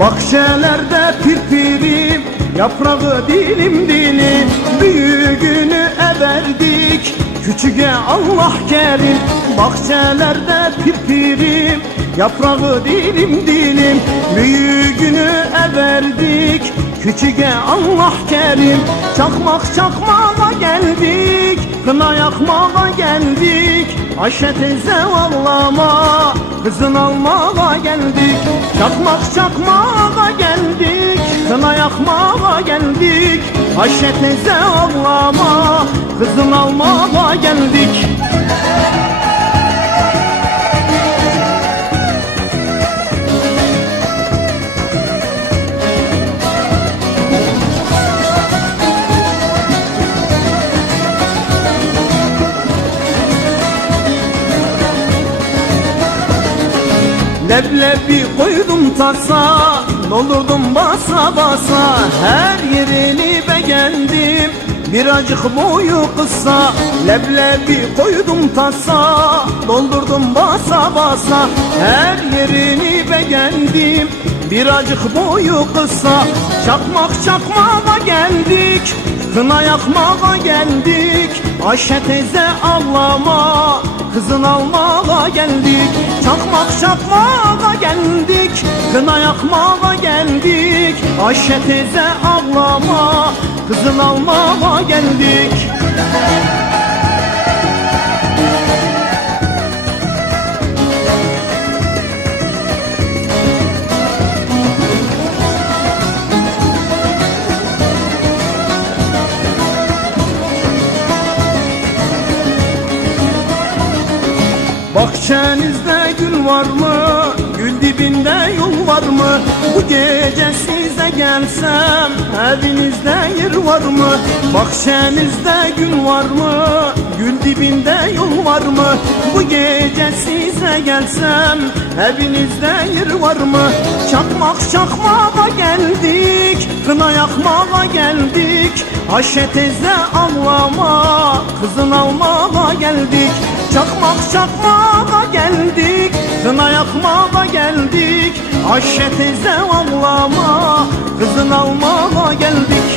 Bahçelerde pirpirim Yaprağı dilim dilim. Büyüğünü everdik Küçüğe Allah kerim. Bahçelerde pirpirim Yaprağı dilim dilim. Büyüğünü everdik Küçüğe Allah kerim Çakmak çakmağa geldik Kına yakmağa geldik. Ayşe teyze vallama Kızın almağa geldik. Çakmak çakmağa geldik Kına yakmağa geldik. Ayşe teyze vallama Kızın almağa geldik Leblebi koydum tasa Doldurdum basa basa. Her yerini beğendim Birazcık boyu kısa. Leblebi koydum tasa Doldurdum basa basa. Her yerini beğendim Birazcık boyu kısa. Çakmak çakmağa geldik Kına yakmağa geldik. Ayşe teyze geldik Çakmağa geldik Kına yakmağa geldik. Ayşe teyze avlama Kızın almağa geldik Bahçenizde gül var mı? Gül dibinde yol var mı? Bu gece size gelsem Evinizde yer var mı? Bahçenizde gül var mı? Gül dibinde yol var mı? Bu gece size gelsem Evinizde yer var mı? Çakmak çakmağa geldik Kına yakmağa geldik Ayşe teyze avlama Kızın almağa geldik Çakmak çakmağa Kına yakmağa geldik Ayşe teyze avlama Kızın almağa geldik